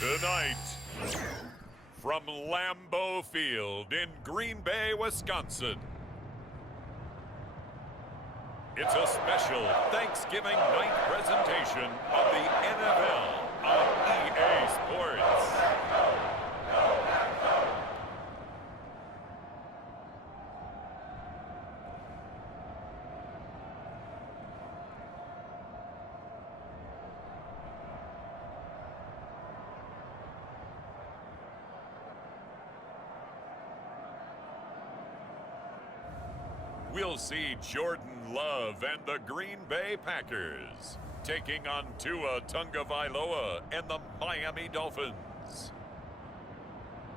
Tonight, from Lambeau Field in Green Bay, Wisconsin, it's a special Thanksgiving night presentation of the NFL on EA Sports. We'll see Jordan Love and the Green Bay Packers taking on Tua Tagovailoa and the Miami Dolphins.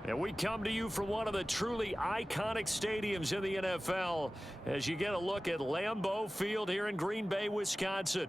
And we come to you from one of the truly iconic stadiums in the NFL as you get a look at Lambeau Field here in Green Bay, Wisconsin.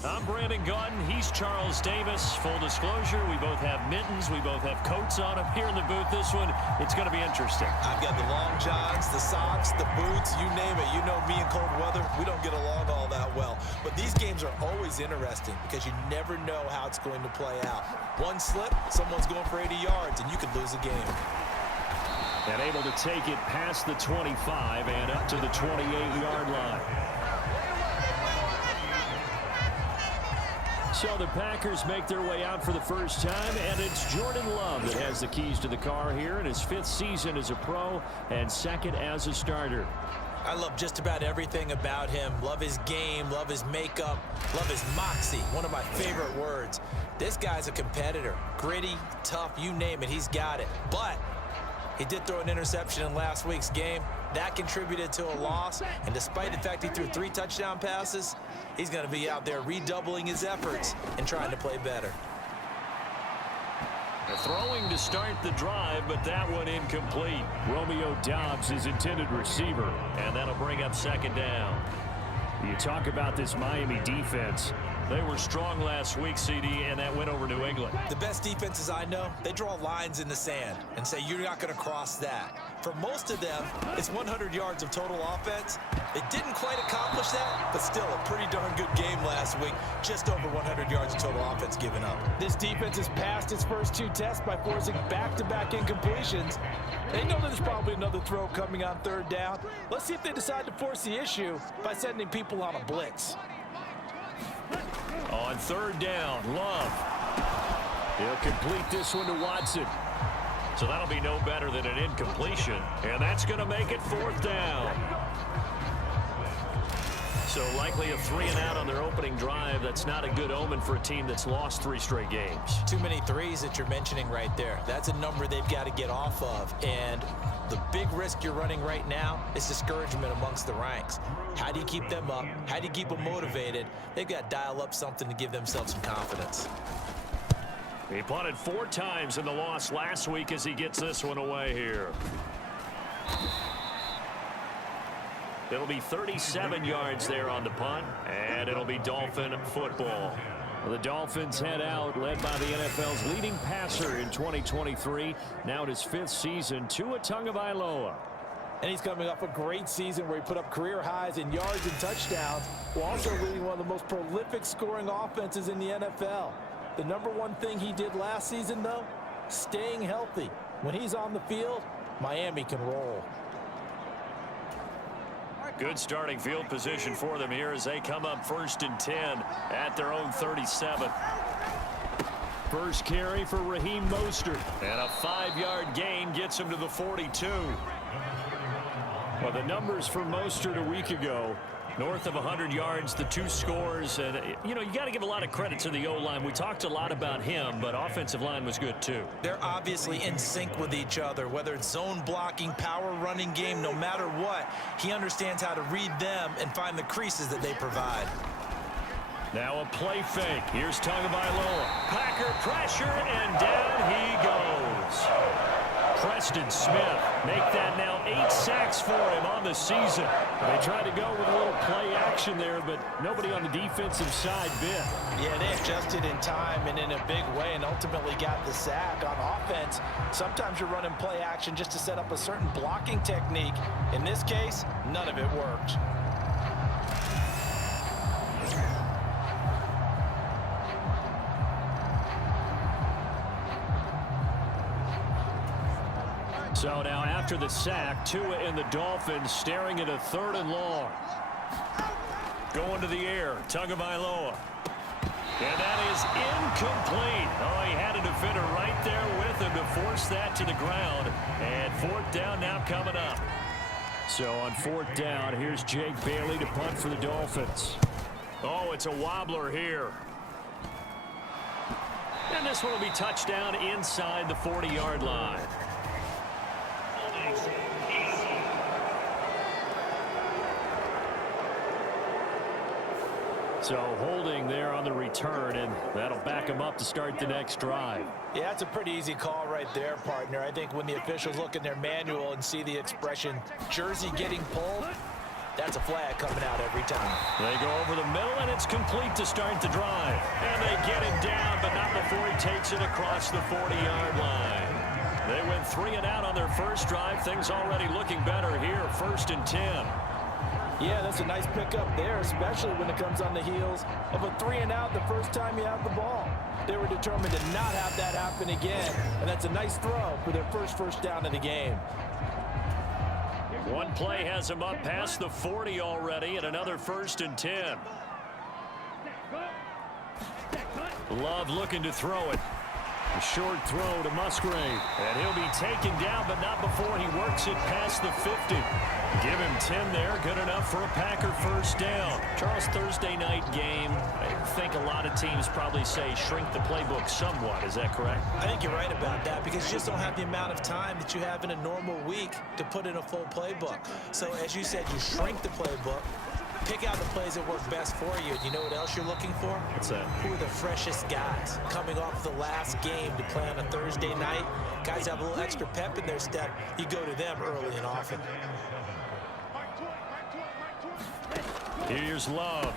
I'm Brandon Gaudin. He's Charles Davis. Full disclosure, we both have mittens. We both have coats on them here in the booth. This one, it's going to be interesting. I've got the long johns, the socks, the boots, you name it. You know me in cold weather, we don't get along all that well. But these games are always interesting because you never know how it's going to play out. One slip, someone's going for 80 yards, and you could lose a game. And able to take it past the 25 and up to the 28-yard line. So the Packers make their way out for the first time, and it's Jordan Love that has the keys to the car here in his 5th season as a pro and 2nd as a starter. I love just about everything about him. Love his game, love his makeup, love his moxie, one of my favorite words. This guy's a competitor. Gritty, tough, you name it, he's got it. But he did throw an interception in last week's game. That contributed to a loss, and despite the fact he threw 3 touchdown passes, he's going to be out there redoubling his efforts and trying to play better. They're throwing to start the drive, but that one incomplete. Romeo Doubs, his intended receiver, and that'll bring up 2nd down. You talk about this Miami defense. They were strong last week, CD, and that went over New England. The best defenses I know, they draw lines in the sand and say you're not going to cross that. For most of them, it's 100 yards of total offense. They didn't quite accomplish that, but still a pretty darn good game last week. Just over 100 yards of total offense given up. This defense has passed its first 2 tests by forcing back-to-back incompletions. They know there's probably another throw coming on 3rd down. Let's see if they decide to force the issue by sending people on a blitz. On 3rd down, Love. He'll complete this one to Watson. So that'll be no better than an incompletion. And that's going to make it 4th down. So likely a 3-and-out on their opening drive. That's not a good omen for a team that's lost 3 straight games. Too many threes that you're mentioning right there. That's a number they've got to get off of. And the big risk you're running right now is discouragement amongst the ranks. How do you keep them up? How do you keep them motivated? They've got to dial up something to give themselves some confidence. He punted 4 times in the loss last week as he gets this one away here. It'll be 37 yards there on the punt, and it'll be Dolphin football. The Dolphins head out, led by the NFL's leading passer in 2023. Now in his 5th season, Tua Tagovailoa. And he's coming off a great season where he put up career highs in yards and touchdowns, while also leading one of the most prolific scoring offenses in the NFL. The #1 thing he did last season, though, staying healthy. When he's on the field, Miami can roll. Good starting field position for them here as they come up 1st and 10 at their own 37. First carry for Raheem Mostert. And a 5-yard gain gets him to the 42. Well, the numbers for Mostert a week ago, north of 100 yards, the 2 scores. And, you know, you got to give a lot of credit to the O-line. We talked a lot about him, but offensive line was good too. They're obviously in sync with each other, whether it's zone blocking, power running game, no matter what. He understands how to read them and find the creases that they provide. Now a play fake. Here's Tagovailoa. Packer pressure, and down he goes. Preston Smith. Make that now 8 sacks for him on the season. They tried to go with a little play action there, but nobody on the defensive side bit. Yeah, they adjusted in time and in a big way and ultimately got the sack. On offense, sometimes you're running play action just to set up a certain blocking technique. In this case, none of it worked. So now after the sack, Tua and the Dolphins staring at a 3rd and long. Going to the air, Tagovailoa. And that is incomplete. Oh, he had a defender right there with him to force that to the ground. And 4th down now coming up. So on 4th down, here's Jake Bailey to punt for the Dolphins. Oh, it's a wobbler here. And this one will be touchdown inside the 40-yard line. So holding there on the return, and that'll back him up to start the next drive. Yeah, that's a pretty easy call right there, partner. I think when the officials look in their manual and see the expression jersey getting pulled, that's a flag coming out every time. They go over the middle, and it's complete to start the drive. And they get him down, but not before he takes it across the 40-yard line. They went 3 and out on their first drive. Things already looking better here, 1st and 10. Yeah, that's a nice pickup there, especially when it comes on the heels of a 3 and out the first time you have the ball. They were determined to not have that happen again, and that's a nice throw for their first down of the game. One play has him up past the 40 already, and another 1st and 10. Love looking to throw it. A short throw to Musgrave, and he'll be taken down, but not before he works it past the 50. Give him 10 there, good enough for a Packer 1st down. Charles, Thursday night game, I think a lot of teams probably say shrink the playbook somewhat. Is that correct? I think you're right about that because you just don't have the amount of time that you have in a normal week to put in a full playbook. So as you said, you shrink the playbook. Pick out the plays that work best for you. You know what else you're looking for? What's that? Who are the freshest guys coming off the last game to play on a Thursday night? Guys have a little extra pep in their step. You go to them early and often. Here's Love.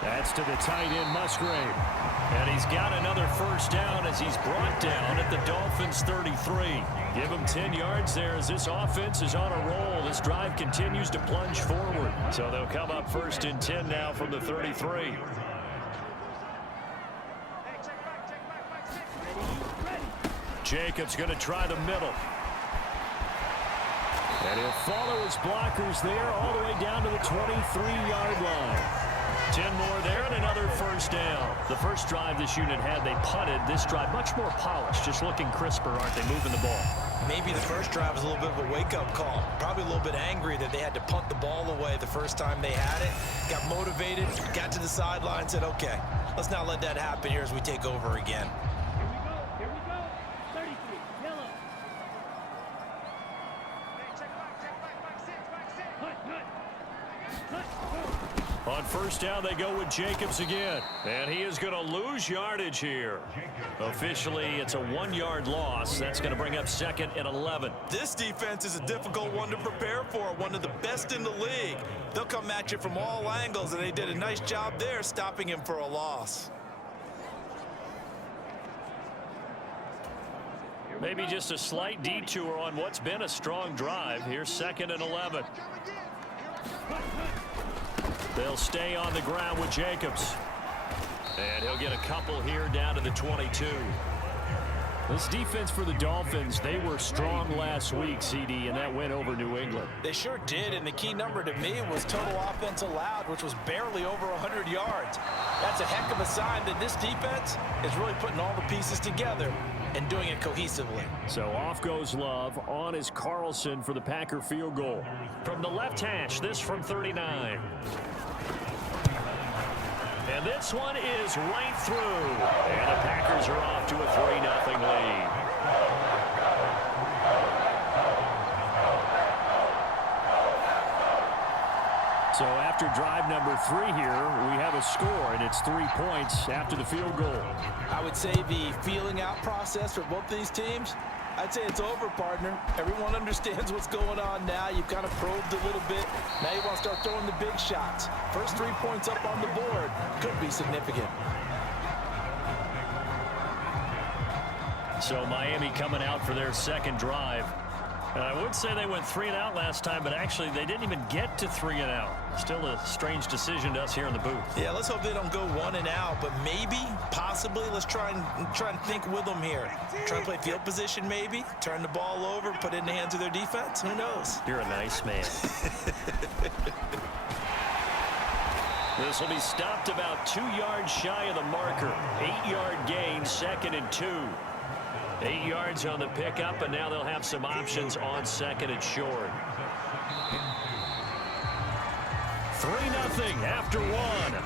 That's to the tight end, Musgrave. And he's got another 1st down as he's brought down at the Dolphins' 33. Give him 10 yards there as this offense is on a roll. This drive continues to plunge forward. So they'll come up 1st and 10 now from the 33. Jacobs going to try the middle. And he'll follow his blockers there all the way down to the 23-yard line. 10 more there and another 1st down. The first drive this unit had, they punted. This drive much more polished, just looking crisper, aren't they, moving the ball? Maybe the first drive was a little bit of a wake-up call. Probably a little bit angry that they had to punt the ball away the first time they had it. Got motivated, got to the sideline, said, okay, let's not let that happen here as we take over again. Here we go. 33, yellow. On 1st down, they go with Jacobs again. And he is going to lose yardage here. Officially, it's a 1-yard loss. That's going to bring up 2nd and 11. This defense is a difficult one to prepare for, one of the best in the league. They'll come at you from all angles, and they did a nice job there stopping him for a loss. Maybe just a slight detour on what's been a strong drive. Here's 2nd and 11. They'll stay on the ground with Jacobs. And he'll get a couple here down to the 22. This defense for the Dolphins, they were strong last week, CD, and that went over New England. They sure did, and the key number to me was total offense allowed, which was barely over 100 yards. That's a heck of a sign that this defense is really putting all the pieces together and doing it cohesively. So off goes Love. On is Carlson for the Packer field goal. From the left hash, this from 39. And this one is right through. And the Packers are off to a 3-0 lead. So after after drive number 3 here, we have a score, and it's 3 points after the field goal. I would say the feeling out process for both these teams, I'd say it's over, partner. Everyone understands what's going on now. You've kind of probed a little bit. Now you want to start throwing the big shots. First 3 points up on the board could be significant. So Miami coming out for their second drive. And I would say they went 3 and out last time, but actually they didn't even get to 3 and out. Still a strange decision to us here in the booth. Yeah, let's hope they don't go 1 and out, but maybe, possibly, let's try and think with them here. Try and play field position maybe, turn the ball over, put it in the hands of their defense. Who knows? You're a nice man. This will be stopped about 2 yards shy of the marker. 8-yard gain, 2nd and 2. 8 yards on the pickup, and now they'll have some options on 2nd and short. 3-0 after 1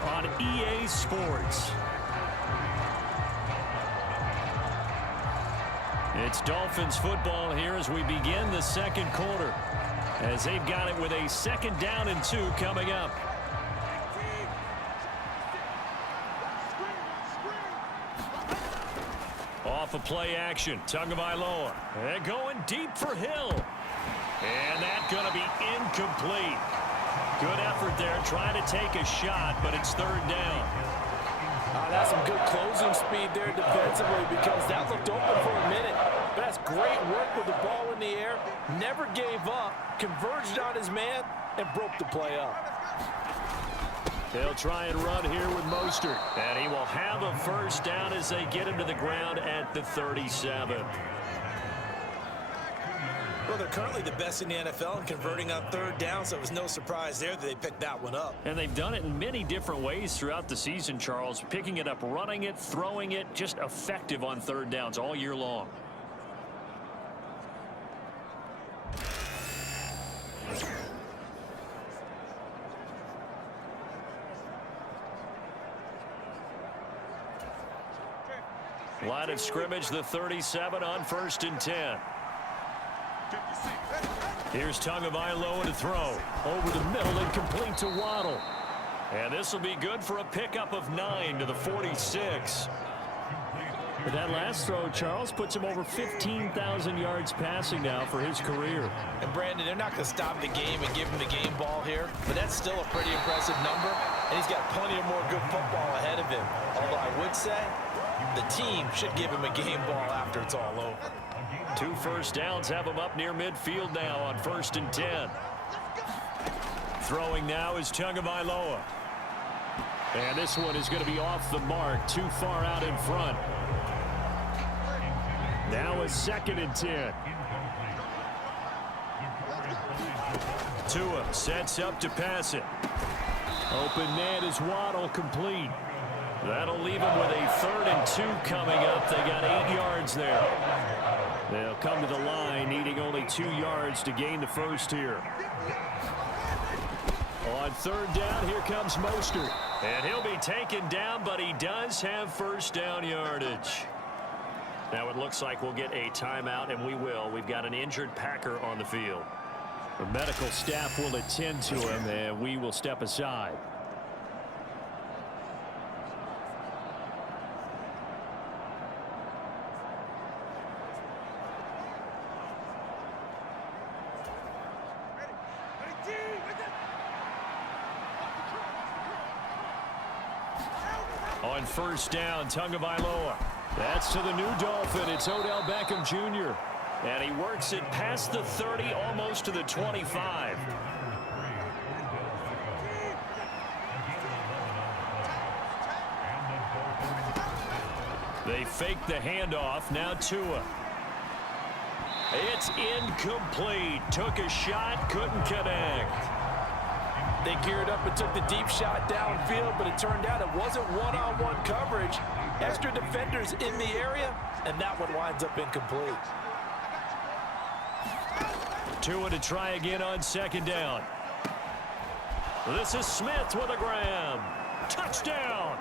on EA Sports. It's Dolphins football here as we begin the second quarter, as they've got it with a 2nd down and 2 coming up. Off of play action, Tagovailoa. They're going deep for Hill. And that's going to be incomplete. Good effort there, trying to take a shot, but it's 3rd down. That's some good closing speed there defensively, because that looked open for a minute. But that's great work with the ball in the air. Never gave up, converged on his man, and broke the play up. They'll try and run here with Mostert. And he will have a 1st down as they get him to the ground at the 37. Well, they're currently the best in the NFL in converting on 3rd down, so it was no surprise there that they picked that one up. And they've done it in many different ways throughout the season, Charles. Picking it up, running it, throwing it, just effective on 3rd downs all year long. Line of scrimmage, the 37 on 1st and 10. Here's Tagovailoa to throw. Over the middle and complete to Waddle. And this will be good for a pickup of 9 to the 46. That last throw, Charles, puts him over 15,000 yards passing now for his career. And Brandon, they're not going to stop the game and give him the game ball here, but that's still a pretty impressive number, and he's got plenty of more good football ahead of him. Although I would say the team should give him a game ball after it's all over. 2 1st downs have him up near midfield now on 1st and 10. Throwing now is Tagovailoa. And this one is going to be off the mark, too far out in front. Now a 2nd and 10. Tua sets up to pass it. Open man is Waddle, complete. That'll leave him with a 3rd and 2 coming up. They got 8 yards there. They'll come to the line, needing only 2 yards to gain the 1st here. On 3rd down, here comes Mostert. And he'll be taken down, but he does have 1st down yardage. Now it looks like we'll get a timeout, and we will. We've got an injured Packer on the field. The medical staff will attend to him, and we will step aside. On 1st down, Tagovailoa. That's to the new Dolphin. It's Odell Beckham Jr. And he works it past the 30, almost to the 25. They fake the handoff. Now Tua. It's incomplete. Took a shot, couldn't connect. They geared up and took the deep shot downfield, but it turned out it wasn't one-on-one coverage. Extra defenders in the area, and that one winds up incomplete. Tua to try again on 2nd down. This is Smith with a grab. Touchdown!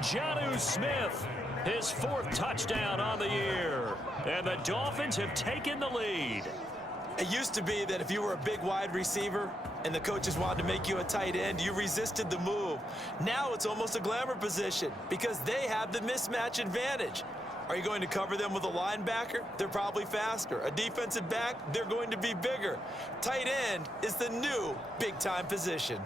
Jonnu Smith, his 4th touchdown on the year. And the Dolphins have taken the lead. It used to be that if you were a big wide receiver and the coaches wanted to make you a tight end, you resisted the move. Now it's almost a glamour position because they have the mismatch advantage. Are you going to cover them with a linebacker? They're probably faster. A defensive back? They're going to be bigger. Tight end is the new big-time position.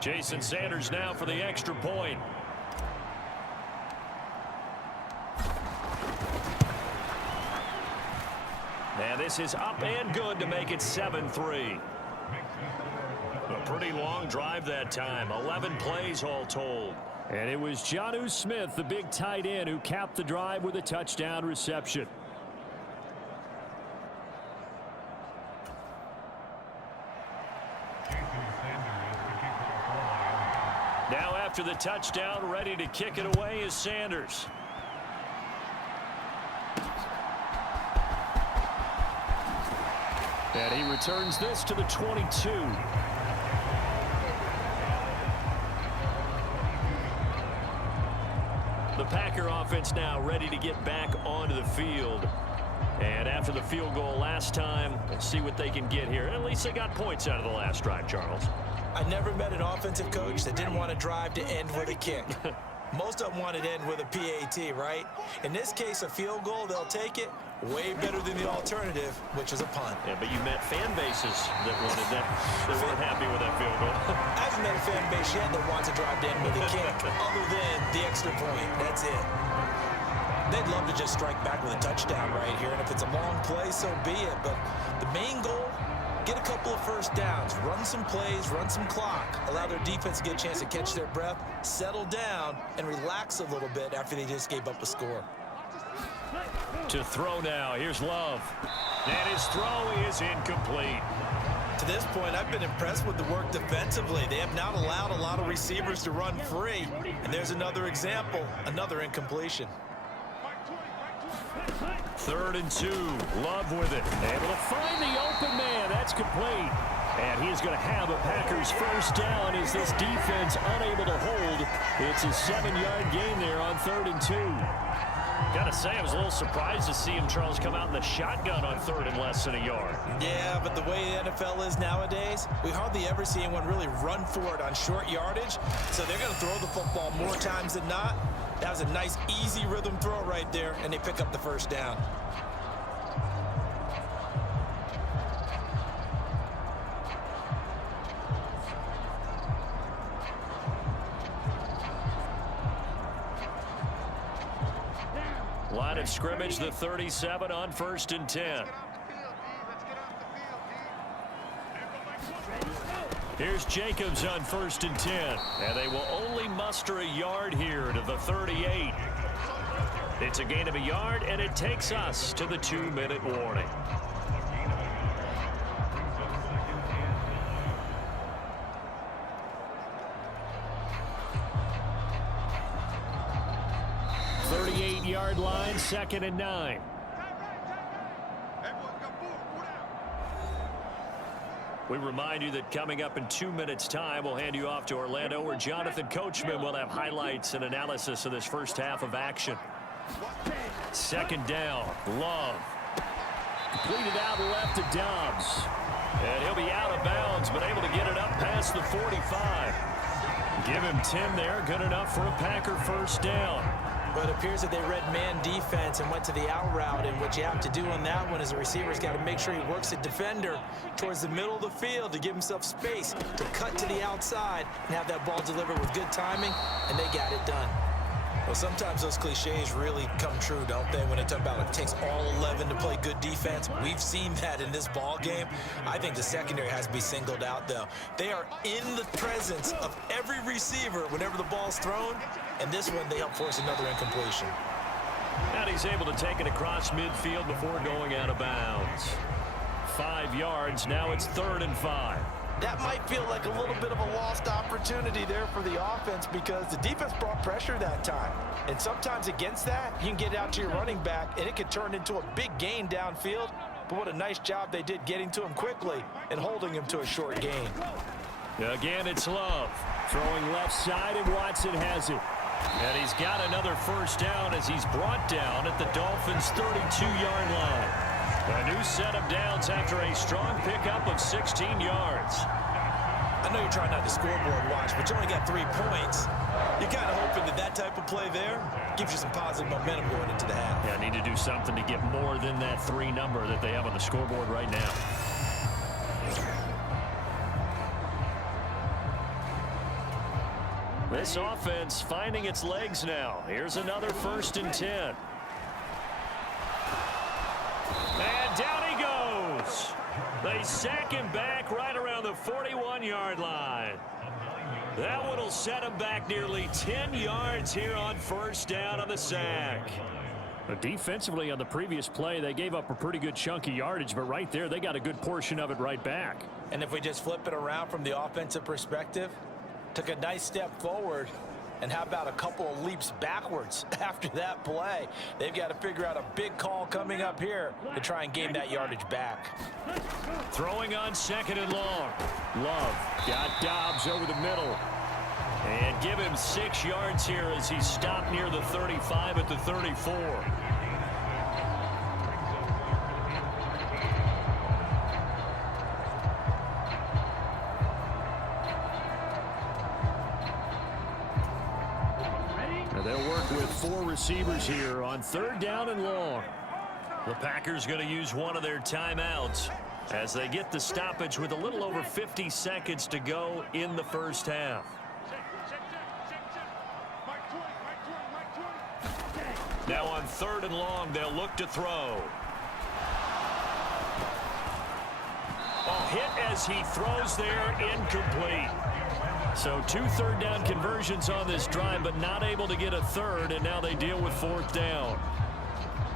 Jason Sanders now for the extra point. And this is up and good to make it 7-3. A pretty long drive that time. 11 plays all told. And it was Jonnu Smith, the big tight end, who capped the drive with a touchdown reception. Now after the touchdown, ready to kick it away is Sanders. And he returns this to the 22. The Packer offense now ready to get back onto the field. And after the field goal last time, let's see what they can get here. At least they got points out of the last drive, Charles. I never met an offensive coach that didn't want to drive to end with a kick. Most of them wanted to end with a PAT, right? In this case, a field goal, they'll take it. Way better than the alternative, which is a punt. Yeah, but you met fan bases that wanted that, that weren't happy with that field goal. I haven't met a fan base yet that wants to drive to end with a kick, other than the extra point. That's it. They'd love to just strike back with a touchdown right here, and if it's a long play, so be it. But the main goal, get a couple of first downs, run some plays, run some clock, allow their defense to get a chance to catch their breath, settle down, and relax a little bit after they just gave up a score. To throw now, here's Love. And his throw is incomplete. To this point, I've been impressed with the work defensively. They have not allowed a lot of receivers to run free. And there's another example, another incompletion. 3rd and 2. Love with it. Able to find the open man. That's complete. And he's going to have a Packers first down as this defense unable to hold. It's a 7-yard gain there on 3rd and 2. Gotta say, I was a little surprised to see him, Charles, come out in the shotgun on 3rd and less than a yard. Yeah, but the way the NFL is nowadays, we hardly ever see anyone really run for it on short yardage. So they're going to throw the football more times than not. That was a nice, easy rhythm throw right there, and they pick up the first down. Line of scrimmage, the 37 on 1st and 10. Here's Jacobs on 1st and 10. And they will only muster a yard here to the 38. It's a gain of a yard, and it takes us to the 2-minute warning. Yard line, 2nd and 9. We remind you that coming up in 2 minutes' time, we'll hand you off to Orlando, where Jonathan Coachman will have highlights and analysis of this first half of action. 2nd down, Love. Completed out left to Dobbs. And he'll be out of bounds, but able to get it up past the 45. Give him 10 there, good enough for a Packer first down. But it appears that they read man defense and went to the out route, and what you have to do on that one is the receiver's got to make sure he works the defender towards the middle of the field to give himself space to cut to the outside and have that ball delivered with good timing, and they got it done. Well, sometimes those cliches really come true, don't they, when they talk about it takes all 11 to play good defense. We've seen that in this ball game. I think the secondary has to be singled out, though. They are in the presence of every receiver whenever the ball's thrown, and this one they help force another incompletion. And he's able to take it across midfield before going out of bounds. 5 yards, now it's 3rd and 5. That might feel like a little bit of a lost opportunity there for the offense because the defense brought pressure that time. And sometimes against that, you can get out to your running back, and it can turn into a big gain downfield. But what a nice job they did getting to him quickly and holding him to a short gain. Again, it's Love. Throwing left side, and Watson has it. And he's got another first down as he's brought down at the Dolphins' 32-yard line. A new set of downs after a strong pickup of 16 yards. I know you're trying not to scoreboard watch, but you only got 3 points. You're kind of hoping that that type of play there gives you some positive momentum going into the half. Yeah, need to do something to get more than that 3 number that they have on the scoreboard right now. This offense finding its legs now. Here's another 1st and 10. And down he goes. They sack him back right around the 41-yard line. That one will set him back nearly 10 yards here on 1st down on the sack. But defensively on the previous play, they gave up a pretty good chunk of yardage, but right there, they got a good portion of it right back. And if we just flip it around from the offensive perspective, took a nice step forward, and how about a couple of leaps backwards after that play? They've got to figure out a big call coming up here to try and gain that yardage back. Throwing on 2nd and long. Love got Dobbs over the middle. And give him 6 yards here as he stopped near the 35 at the 34. They'll work with 4 receivers here on 3rd down and long. The Packers going to use one of their timeouts as they get the stoppage with a little over 50 seconds to go in the 1st half. Now on 3rd and long, they'll look to throw. Hit as he throws there, incomplete. So 2 3rd down conversions on this drive, but not able to get a 3rd, and now they deal with 4th down.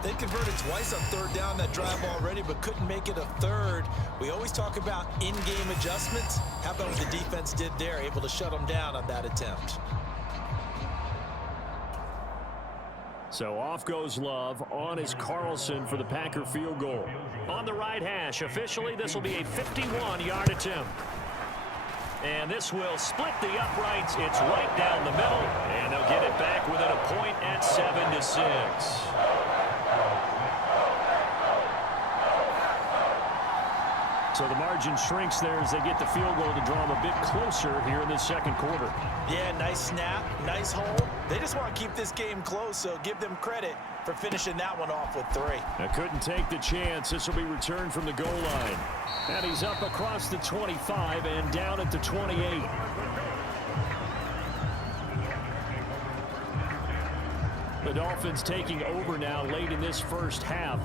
They converted twice on 3rd down that drive already, but couldn't make it a 3rd. We always talk about in-game adjustments. How about what the defense did there, able to shut them down on that attempt? So off goes Love. On is Carlson for the Packer field goal. On the right hash, officially this will be a 51-yard attempt. And this will split the uprights. It's right down the middle, and they'll get it back within a point at 7-6. So the margin shrinks there as they get the field goal to draw them a bit closer here in the 2nd quarter. Yeah, nice snap, nice hole. They just want to keep this game close, so give them credit for finishing that one off with 3. They couldn't take the chance. This will be returned from the goal line. And he's up across the 25 and down at the 28. The Dolphins taking over now late in this 1st half.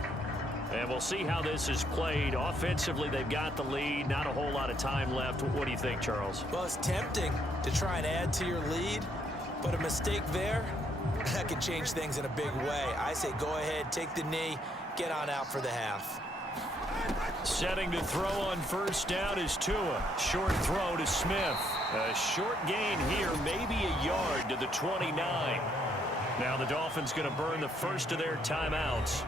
And we'll see how this is played. Offensively, they've got the lead. Not a whole lot of time left. What do you think, Charles? Well, it's tempting to try and add to your lead, but a mistake there, that could change things in a big way. I say go ahead, take the knee, get on out for the half. Setting to throw on 1st down is Tua. Short throw to Smith. A short gain here, maybe a yard to the 29. Now the Dolphins going to burn the first of their timeouts,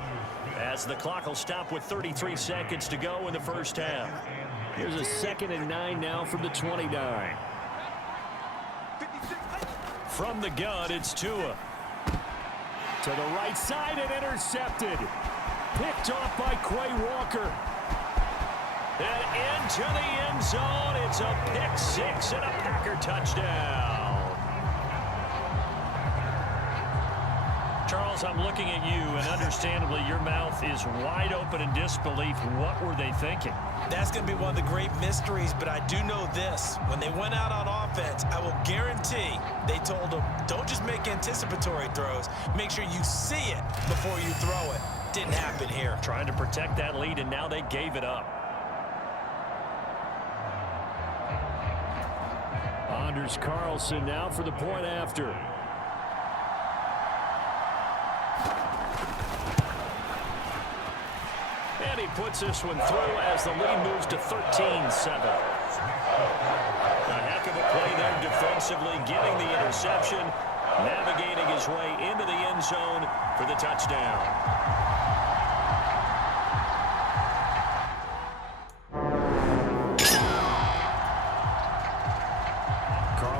as the clock will stop with 33 seconds to go in the 1st half. Here's a 2nd and 9 now from the 29. From the gun, it's Tua. To the right side and intercepted. Picked off by Quay Walker. And into the end zone. It's a pick 6 and a Packer touchdown. Charles, I'm looking at you, and understandably, your mouth is wide open in disbelief. What were they thinking? That's going to be one of the great mysteries, but I do know this. When they went out on offense, I will guarantee they told them, don't just make anticipatory throws. Make sure you see it before you throw it. Didn't happen here. Trying to protect that lead, and now they gave it up. Anders Carlson now for the point after. And he puts this one through as the lead moves to 13-7. A heck of a play there defensively, getting the interception, navigating his way into the end zone for the touchdown.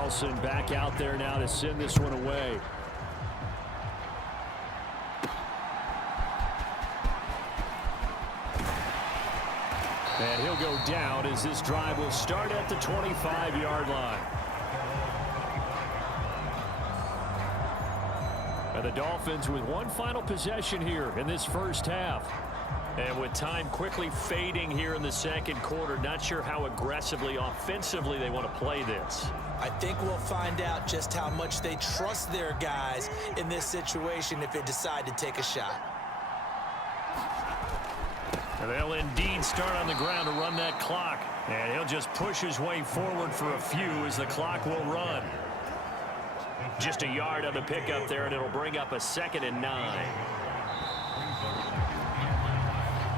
Carlson back out there now to send this one away. And he'll go down as this drive will start at the 25-yard line. And the Dolphins with one final possession here in this first half. And with time quickly fading here in the second quarter, not sure how aggressively, offensively they want to play this. I think we'll find out just how much they trust their guys in this situation if they decide to take a shot. And they'll indeed start on the ground to run that clock. And he'll just push his way forward for a few as the clock will run. Just a yard on the pickup there, and it'll bring up a 2nd and 9.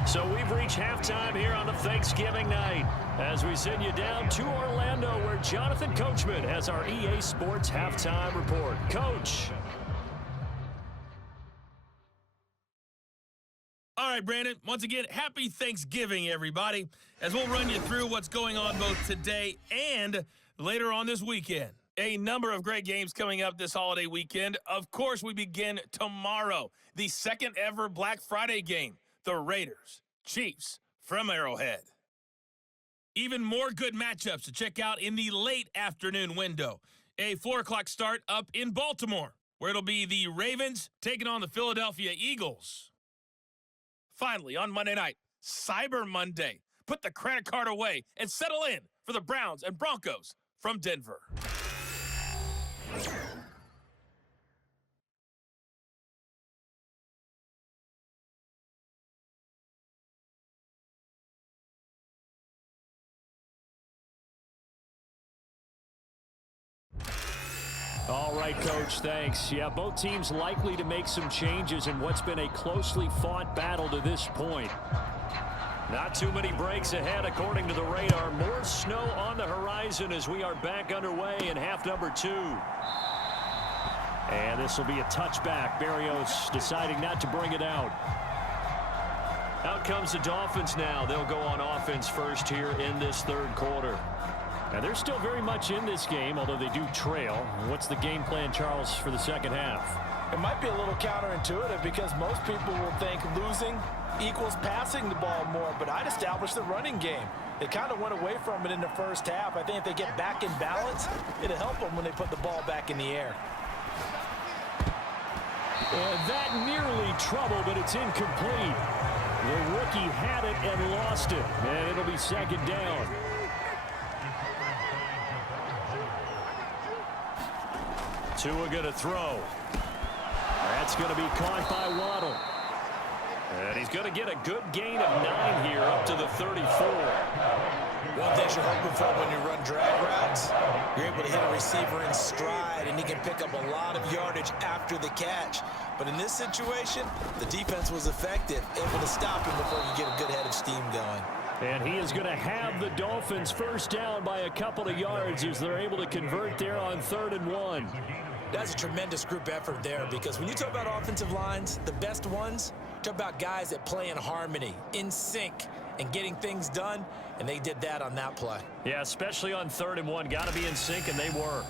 So we've reached halftime here on a Thanksgiving night as we send you down to Orlando where Jonathan Coachman has our EA Sports Halftime Report. Coach. All right, Brandon, once again, happy Thanksgiving, everybody, as we'll run you through what's going on both today and later on this weekend. A number of great games coming up this holiday weekend. Of course, we begin tomorrow, the second ever Black Friday game, the Raiders, Chiefs from Arrowhead. Even more good matchups to check out in the late afternoon window. A 4 o'clock start up in Baltimore, where it'll be the Ravens taking on the Philadelphia Eagles. Finally, on Monday night, Cyber Monday. Put the credit card away and settle in for the Browns and Broncos from Denver. All right, Coach, thanks. Yeah, both teams likely to make some changes in what's been a closely fought battle to this point. Not too many breaks ahead, according to the radar. More snow on the horizon as we are back underway in half number 2. And this will be a touchback. Berrios deciding not to bring it out. Out comes the Dolphins now. They'll go on offense first here in this third quarter. Now, they're still very much in this game, although they do trail. What's the game plan, Charles, for the second half? It might be a little counterintuitive because most people will think losing equals passing the ball more, but I'd establish the running game. They kind of went away from it in the first half. I think if they get back in balance, it'll help them when they put the ball back in the air. And that nearly trouble, but it's incomplete. The rookie had it and lost it, and it'll be second down. Tua going to throw. That's going to be caught by Waddle. And he's going to get a good gain of 9 here up to the 34. One thing you're hoping for when you run drag routes, you're able to hit a receiver in stride, and he can pick up a lot of yardage after the catch. But in this situation, the defense was effective, able to stop him before you get a good head of steam going. And he is going to have the Dolphins first down by a couple of yards as they're able to convert there on 3rd and 1. That's a tremendous group effort there, because when you talk about offensive lines, the best ones, talk about guys that play in harmony, in sync, and getting things done, and they did that on that play. Yeah, especially on 3rd and 1. Got to be in sync, and they were.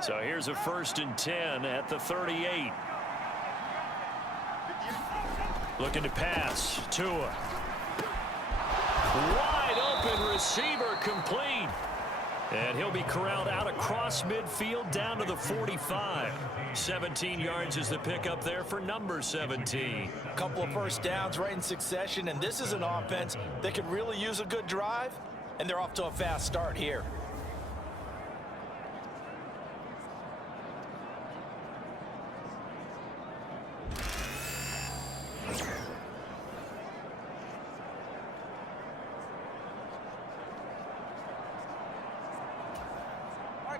So here's a 1st and 10 at the 38. Looking to pass. Tua. Wide open receiver complete. And he'll be corralled out across midfield down to the 45. 17 yards is the pickup there for number 17. A couple of first downs right in succession, and this is an offense that could really use a good drive, and they're off to a fast start here.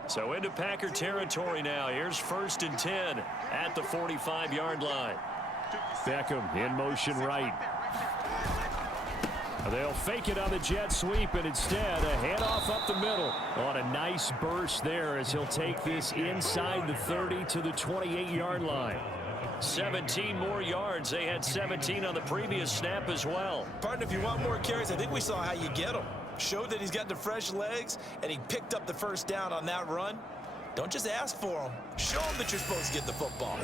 So into Packer territory now. Here's 1st and 10 at the 45-yard line. Beckham in motion right. They'll fake it on the jet sweep, and instead a handoff up the middle. On a nice burst there as he'll take this inside the 30 to the 28-yard line. 17 more yards. They had 17 on the previous snap as well. Partner, if you want more carries, I think we saw how you get them. Showed that he's got the fresh legs, and he picked up the first down on that run. Don't just ask for them. Show them that you're supposed to get the football.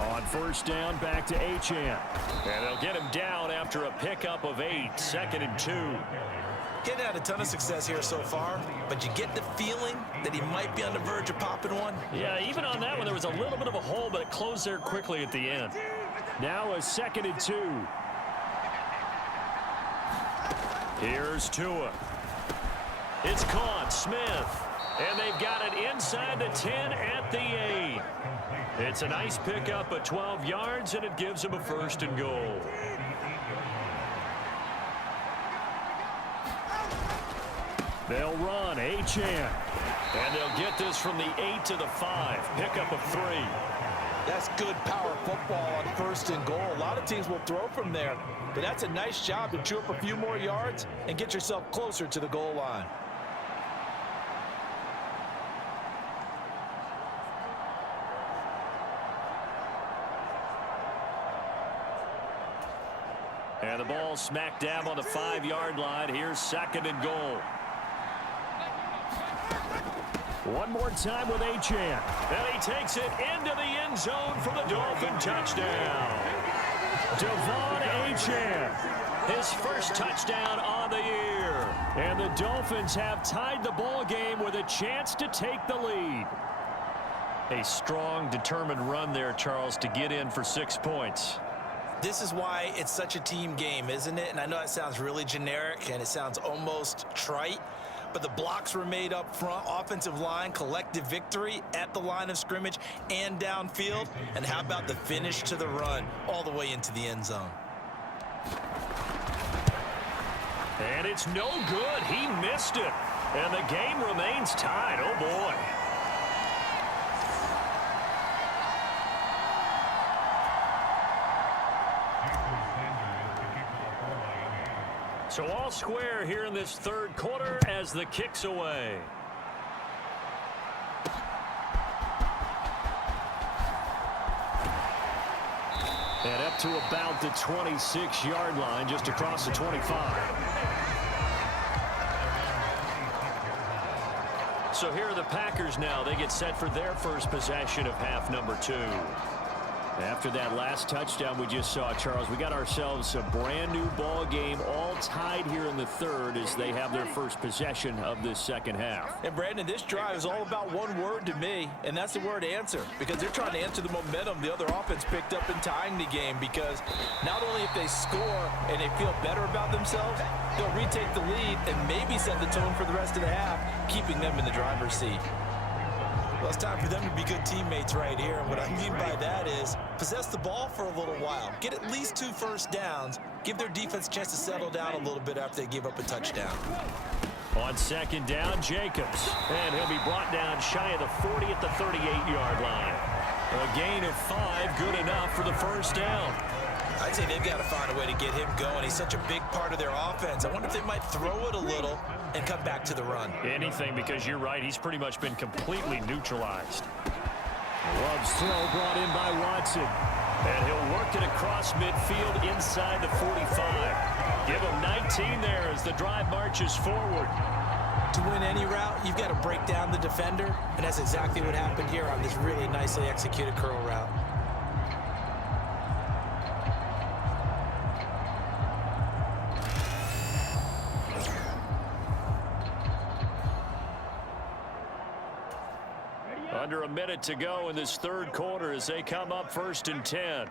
On first down, back to Achane. And they'll get him down after a pickup of 8, 2nd and 2. Getting had a ton of success here so far, but you get the feeling that he might be on the verge of popping one. Yeah, even on that one, there was a little bit of a hole, but it closed there quickly at the end. Now a 2nd and 2. Here's Tua. It's caught, Smith. And they've got it inside the 10 at the 8. It's a nice pickup of 12 yards, and it gives them a 1st and goal. They'll run, Achane. And they'll get this from the 8 to the 5. Pickup of 3. That's good power football on 1st and goal. A lot of teams will throw from there, but that's a nice job to chew up a few more yards and get yourself closer to the goal line. And the ball smack dab on the 5-yard line. Here's 2nd and goal. One more time with Achane. And he takes it into the end zone for the Dolphin touchdown. Devon Achane. His first touchdown on the year. And the Dolphins have tied the ball game with a chance to take the lead. A strong, determined run there, Charles, to get in for 6 points. This is why it's such a team game, isn't it? And I know it sounds really generic and it sounds almost trite, but the blocks were made up front, offensive line, collective victory at the line of scrimmage and downfield. And how about the finish to the run all the way into the end zone? And it's no good. He missed it. And the game remains tied. Oh, boy. So all square here in this 3rd quarter as the kick's away. And up to about the 26-yard line, just across the 25. So here are the Packers now. They get set for their first possession of half number 2. After that last touchdown we just saw, Charles, we got ourselves a brand new ball game, all tied here in the 3rd as they have their first possession of this 2nd half. And Brandon, this drive is all about one word to me, and that's the word answer, because they're trying to answer the momentum the other offense picked up in tying the game, because not only if they score and they feel better about themselves, they'll retake the lead and maybe set the tone for the rest of the half, keeping them in the driver's seat. Well, it's time for them to be good teammates right here. And what I mean by that is possess the ball for a little while. Get at least 2 first downs. Give their defense a chance to settle down a little bit after they give up a touchdown. On 2nd down, Jacobs. And he'll be brought down shy of the 40 at the 38-yard line. A gain of 5, good enough for the first down. I'd say they've got to find a way to get him going. He's such a big part of their offense. I wonder if they might throw it a little and come back to the run. Anything, because you're right. He's pretty much been completely neutralized. Love's throw brought in by Watson. And he'll work it across midfield inside the 45. Give him 19 there as the drive marches forward. To win any route, you've got to break down the defender, and that's exactly what happened here on this really nicely executed curl route. Under a minute to go in this 3rd quarter as they come up 1st and 10.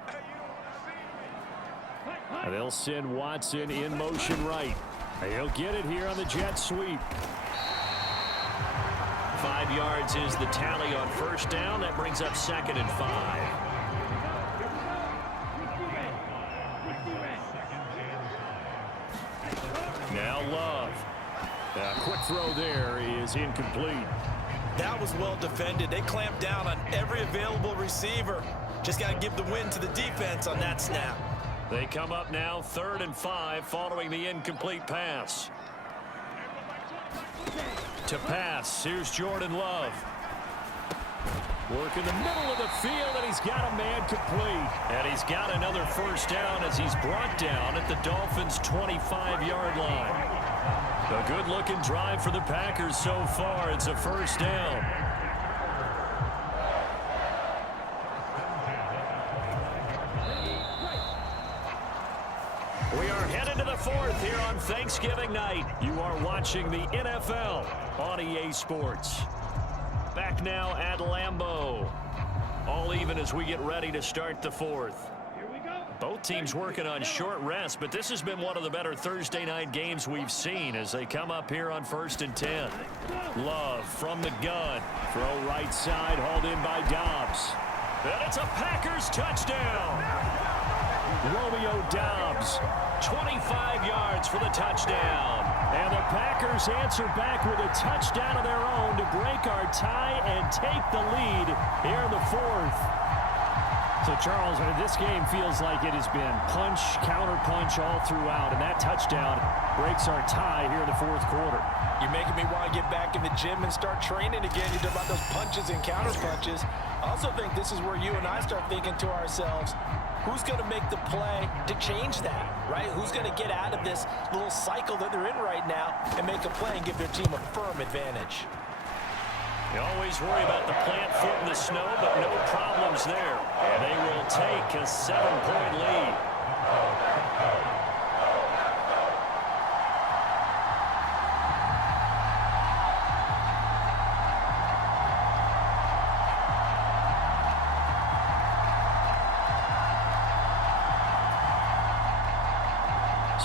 They'll send Watson in motion right. He'll get it here on the jet sweep. 5 yards is the tally on 1st down. That brings up 2nd and 5. Now Love. A quick throw there is incomplete. That was well defended. They clamped down on every available receiver. Just got to give the win to the defense on that snap. They come up now 3rd and 5 following the incomplete pass. To pass, here's Jordan Love. Work in the middle of the field, and he's got a man complete. And he's got another first down as he's brought down at the Dolphins' 25-yard line. A good-looking drive for the Packers so far. It's a first down. We are headed to the 4th here on Thanksgiving night. You are watching the NFL on EA Sports. Back now at Lambeau. All even as we get ready to start the 4th. Both teams working on short rest, but this has been one of the better Thursday night games we've seen as they come up here on 1st and 10. Love from the gun. Throw right side, hauled in by Dobbs. And it's a Packers touchdown. Romeo Dobbs, 25 yards for the touchdown. And the Packers answer back with a touchdown of their own to break our tie and take the lead here in the 4th. So, Charles, this game feels like it has been punch, counter-punch all throughout, and that touchdown breaks our tie here in the 4th quarter. You're making me want to get back in the gym and start training again. You talk about those punches and counter-punches. I also think this is where you and I start thinking to ourselves, who's going to make the play to change that, right? Who's going to get out of this little cycle that they're in right now and make a play and give their team a firm advantage? You always worry about the plant foot in the snow, but no problems there. And they will take a 7-point lead.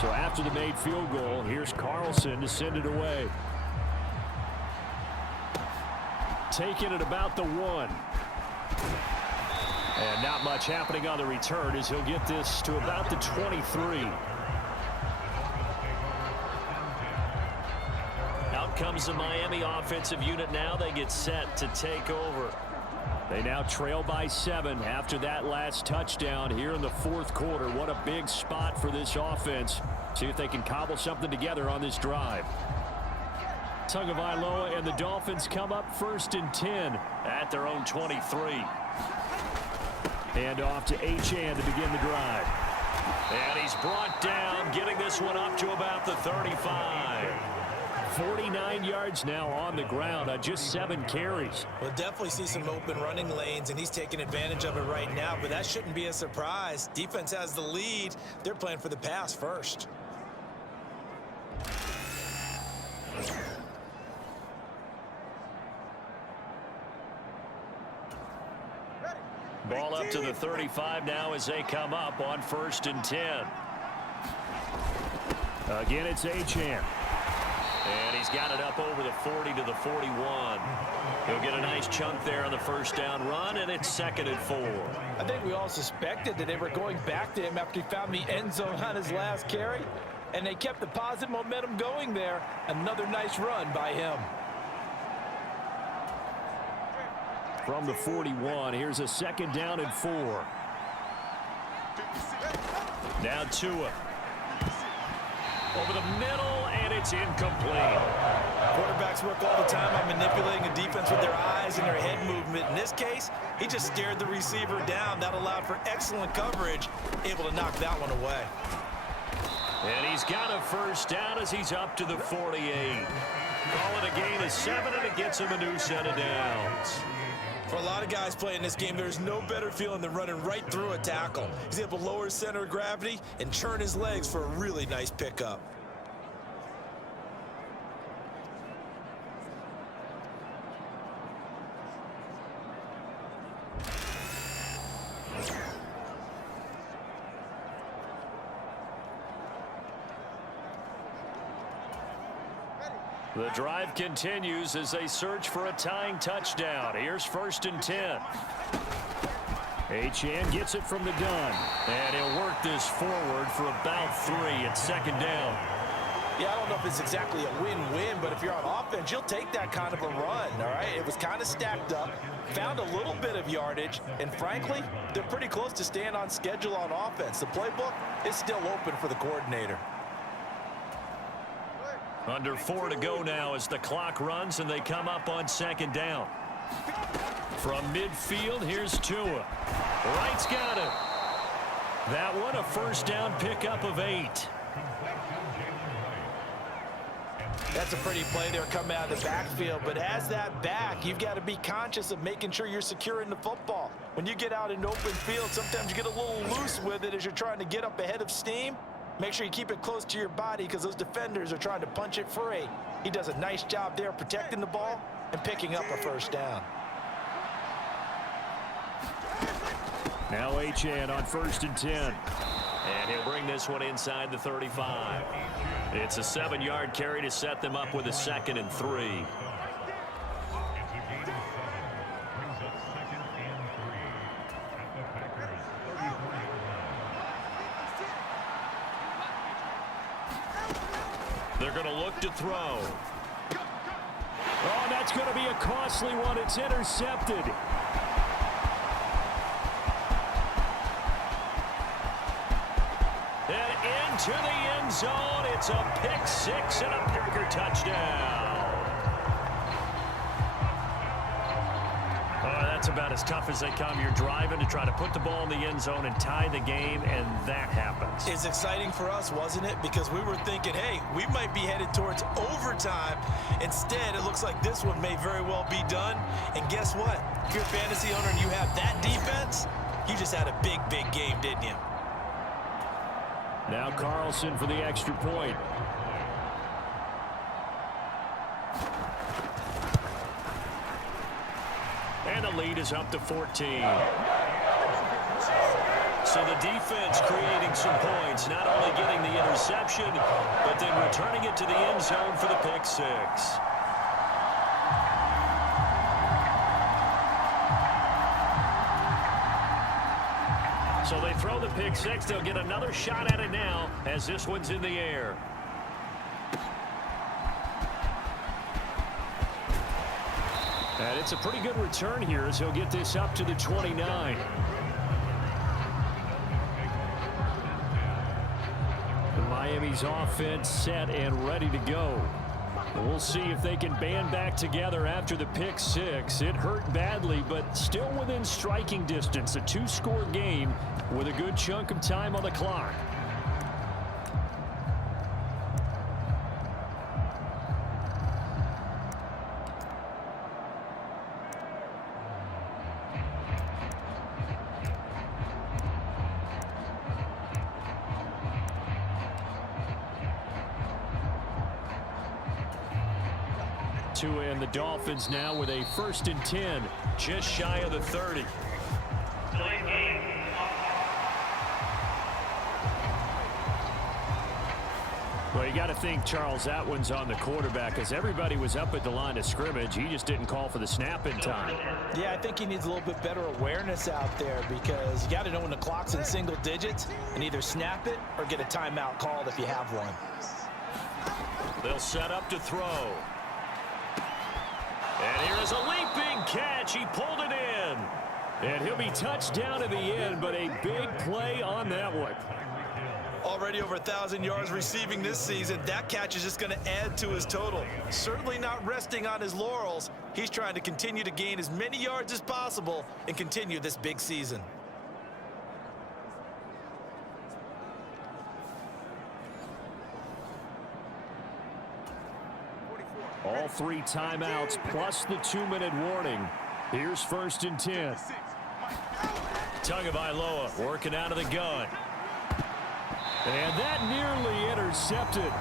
So after the made field goal, here's Carlson to send it away. Taking it about the 1. And not much happening on the return as he'll get this to about the 23. Out comes the Miami offensive unit now. They get set to take over. They now trail by 7 after that last touchdown here in the 4th quarter. What a big spot for this offense. See if they can cobble something together on this drive. Tagovailoa and the Dolphins come up 1st and 10 at their own 23. And off to Achane to begin the drive. And he's brought down, getting this one up to about the 35. 49 yards now on the ground on just 7 carries. We'll definitely see some open running lanes, and he's taking advantage of it right now, but that shouldn't be a surprise. Defense has the lead. They're playing for the pass first. Ball up to the 35 now as they come up on 1st and 10. Again, it's Achane. And he's got it up over the 40 to the 41. He'll get a nice chunk there on the first down run, and it's 2nd and 4. I think we all suspected that they were going back to him after he found the end zone on his last carry, and they kept the positive momentum going there. Another nice run by him. From the 41, here's a 2nd down and 4. Now Tua. Over the middle, and it's incomplete. Quarterbacks work all the time on manipulating a defense with their eyes and their head movement. In this case, he just stared the receiver down. That allowed for excellent coverage, able to knock that one away. And he's got a first down as he's up to the 48. Call it a gain of 7, and it gets him a new set of downs. For a lot of guys playing this game, there's no better feeling than running right through a tackle. He's able to lower his center of gravity and churn his legs for a really nice pickup. The drive continues as they search for a tying touchdown. Here's 1st and 10. Achane gets it from the gun. And he'll work this forward for about 3 at 2nd down. Yeah, I don't know if it's exactly a win-win, but if you're on offense, you'll take that kind of a run, all right? It was kind of stacked up, found a little bit of yardage, and frankly, they're pretty close to staying on schedule on offense. The playbook is still open for the coordinator. Under 4 to go now as the clock runs and they come up on second down. From midfield, here's Tua. Wright's got it. That one a first down pickup of 8. That's a pretty play there coming out of the backfield, but as that back, you've got to be conscious of making sure you're securing the football. When you get out in open field, sometimes you get a little loose with it as you're trying to get up ahead of steam. Make sure you keep it close to your body because those defenders are trying to punch it free. He does a nice job there protecting the ball and picking up a first down. Now Achane on 1st and 10. And he'll bring this one inside the 35. It's a 7-yard carry to set them up with a 2nd and 3. They're going to look to throw. Oh, that's going to be a costly one. It's intercepted. And into the end zone. It's a pick 6 and a Packer touchdown. Oh, that's about as tough as they come. You're driving to try to put the ball in the end zone and tie the game, and that happens. It's exciting for us, wasn't it? Because we were thinking, hey, we might be headed towards overtime. Instead, it looks like this one may very well be done. And guess what? If you're a fantasy owner and you have that defense, you just had a big, big game, didn't you? Now Carlson for the extra point. And the lead is up to 14. So the defense creating some points, not only getting the interception, but then returning it to the end zone for the pick 6. So they throw the pick 6. They'll get another shot at it now as this one's in the air. And it's a pretty good return here as he'll get this up to the 29. Miami's offense set and ready to go. We'll see if they can band back together after the pick 6. It hurt badly, but still within striking distance. A 2-score game with a good chunk of time on the clock. Tua and the Dolphins now with a 1st and 10, just shy of the 30. Well, you got to think, Charles, that one's on the quarterback because everybody was up at the line of scrimmage. He just didn't call for the snap in time. Yeah, I think he needs a little bit better awareness out there because you got to know when the clock's in single digits and either snap it or get a timeout called if you have one. They'll set up to throw. And here is a leaping catch. He pulled it in. And he'll be touched down at the end, but a big play on that one. Already over 1,000 yards receiving this season. That catch is just going to add to his total. Certainly not resting on his laurels. He's trying to continue to gain as many yards as possible and continue this big season. All 3 timeouts plus the 2-minute warning. Here's 1st and 10. Tagovailoa working out of the gun. And that nearly intercepted.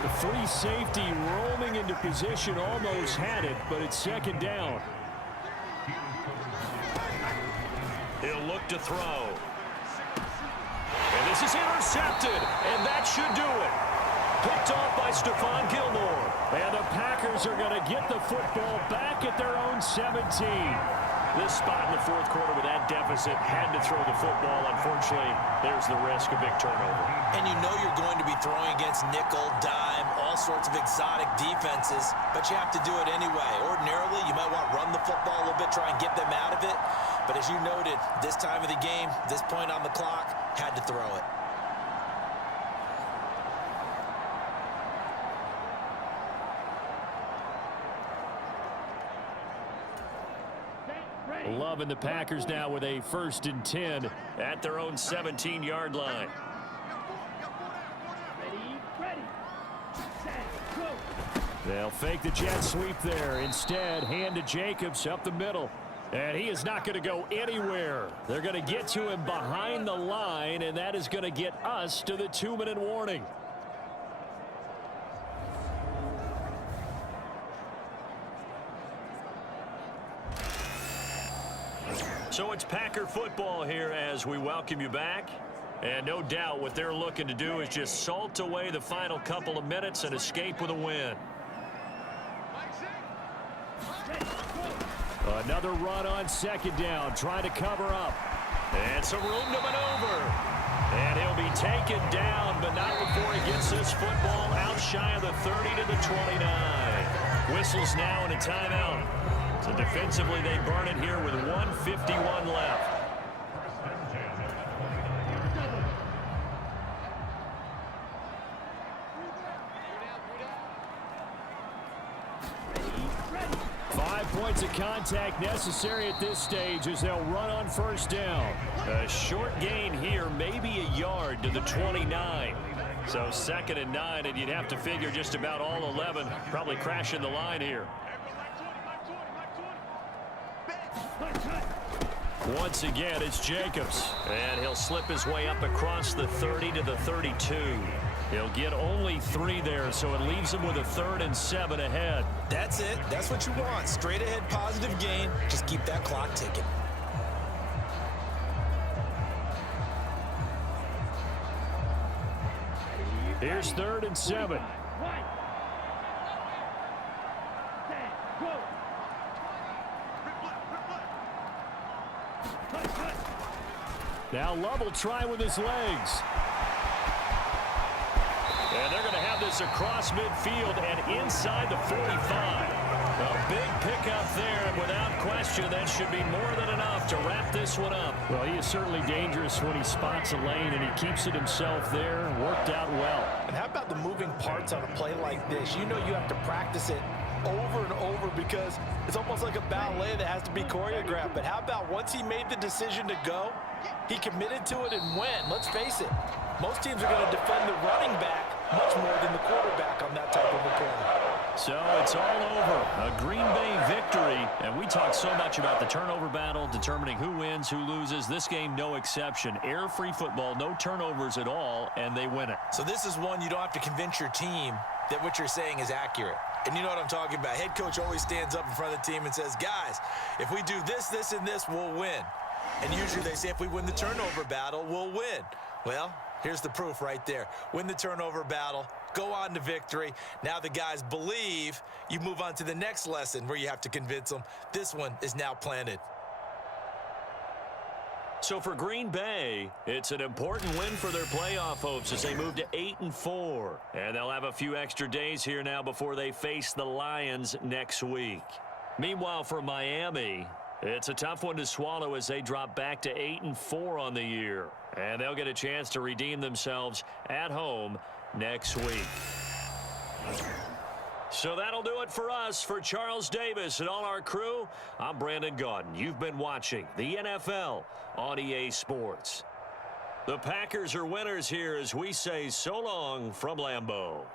The free safety roaming into position almost had it, but it's 2nd down. He'll look to throw. And this is intercepted, and that should do it. Picked off by Stephon Gilmore. And the Packers are going to get the football back at their own 17. This spot in the 4th quarter with that deficit, had to throw the football. Unfortunately, there's the risk of big turnover. And you know you're going to be throwing against nickel, dime, sorts of exotic defenses, but you have to do it anyway. Ordinarily, you might want to run the football a little bit, try and get them out of it. But as you noted, this time of the game, this point on the clock, had to throw it. Loving the Packers now with a 1st and 10 at their own 17-yard line. Ready, set, go. They'll fake the jet sweep there. Instead, hand to Jacobs up the middle. And he is not going to go anywhere. They're going to get to him behind the line, and that is going to get us to the 2-minute warning. So it's Packer football here as we welcome you back. And no doubt what they're looking to do is just salt away the final couple of minutes and escape with a win. Another run on 2nd down, trying to cover up. And some room to maneuver. And he'll be taken down, but not before he gets this football out shy of the 30 to the 29. Whistles now and a timeout. So defensively, they burn it here with 1:51 left. Ready. 5 points of contact necessary at this stage as they'll run on 1st down. A short gain here, maybe a yard to the 29. So 2nd and 9, and you'd have to figure just about all 11 probably crashing the line here. Once again, it's Jacobs, and he'll slip his way up across the 30 to the 32. He'll get only 3 there, so it leaves him with a 3rd and 7 ahead. That's it. That's what you want. Straight ahead positive gain. Just keep that clock ticking. Here's 3rd and 7. Right. Set, go. Cut. Now Love will try with his legs. And they're going to have this across midfield and inside the 45. A big pickup there, and without question, that should be more than enough to wrap this one up. Well, he is certainly dangerous when he spots a lane, and he keeps it himself there. Worked out well. And how about the moving parts on a play like this? You know you have to practice it over and over because it's almost like a ballet that has to be choreographed. But how about once he made the decision to go, he committed to it and went. Let's face it, most teams are going to defend the running back much more than the quarterback on that type of a play. So it's all over. A Green Bay victory. And we talk so much about the turnover battle, determining who wins, who loses. This game, no exception. Air-free football, no turnovers at all, and they win it. So this is one you don't have to convince your team that what you're saying is accurate. And you know what I'm talking about. Head coach always stands up in front of the team and says, guys, if we do this, this, and this, we'll win. And usually they say if we win the turnover battle, we'll win. Well, here's the proof right there. Win the turnover battle, go on to victory. Now the guys believe. You move on to the next lesson where you have to convince them. This one is now planted. So for Green Bay, it's an important win for their playoff hopes as they move to 8-4. And they'll have a few extra days here now before they face the Lions next week. Meanwhile, for Miami, it's a tough one to swallow as they drop back to 8-4 on the year. And they'll get a chance to redeem themselves at home next week. So that'll do it for us. For Charles Davis and all our crew, I'm Brandon Gaudin. You've been watching the NFL on EA Sports. The Packers are winners here as we say so long from Lambeau.